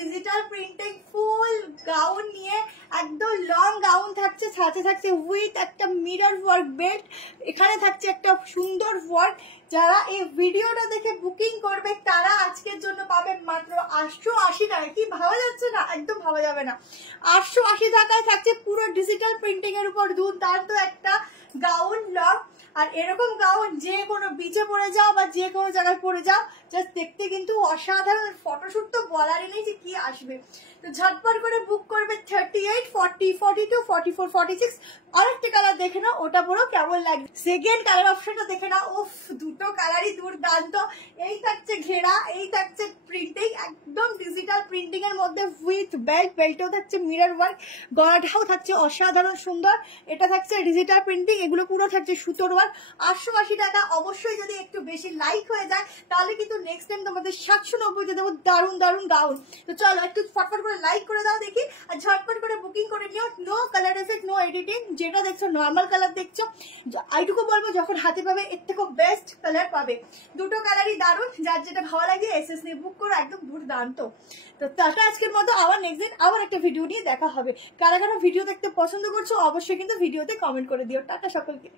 Digital printing ফুল gown নিয়ে, একদম long gown থাকছে, সাথে থাকছে উইথ একটা মিরর ওয়ার্ক বেল্ট, এখানে থাকছে একটা সুন্দর ওয়ার্ক। যারা এই ভিডিওটা দেখে বুকিং করবে তারা আজকের জন্য পাবেন মাত্র 880 টাকা। কি ভাবা যাচ্ছে না? একদম ভাবা যাবে না। 880 টাকায় থাকছে পুরো ডিজিটাল প্রিন্টিং এর উপর দুর্দান্ত একটা গাউন লং। আর এরকম গাউন যে কোনো বিচে পরে যাও বা যে কোনো জায়গায় পরে যাও, জাস্ট দেখতে কিন্তু অসাধারণ। ফটোশুট তো বলারই নেই যে কি আসবে। তো ঝটপট করে বুক করবে 38, 40, 42, 44, 46। আরেকটা কালার দেখে নাও, ওটা পরেও কেমন লাগবে। সেকেন্ড কালার অপশনটা দেখে নাও, উফ দুটো কালারই দুর্দান্ত। এই থাকছে ঘেরা, এই থাকছে প্রিন্টিং, একদম ডিজিটাল প্রিন্টিং এর মধ্যে উইথ বেল্ট, বেল্টেও থাকছে মিরর ওয়ার্ক, গলাটাও থাকছে অসাধারণ সুন্দর। এটা থাকছে ডিজিটাল প্রিন্টিং, এগুলো পুরো থাকছে সুতোর ওয়ার্ক। 880 টাকা। অবশ্যই যদি একটু বেশি লাইক হয়ে যায় তাহলে কিন্তু নেক্সট টাইম তোমাদের 790 দেবো দারুণ দারুণ গাউন। তো চলো একটু ফটফট করে লাইক করে দাও দেখি, আর ঝটপট করে বুকিং করে নিও। No colour effect, no editing, যেটা দেখছো নর্মাল কালার দেখছো। এইটুকু বলবো যখন হাতে পাবে এর থেকেও বেস্ট কালার পাবে। দুটো কালারই দারুণ, যার যেটা ভালো লাগে এসএস নিয়ে বুক করো, একদম দুর্দান্ত। তো টাটা, আজকের মতো আবার নেক্সট দিন আবার একটা ভিডিও নিয়ে দেখা হবে। কারা কারা ভিডিও দেখতে পছন্দ করছো অবশ্যই কিন্তু ভিডিওতে কমেন্ট করে দিও। টাটা সকলকে।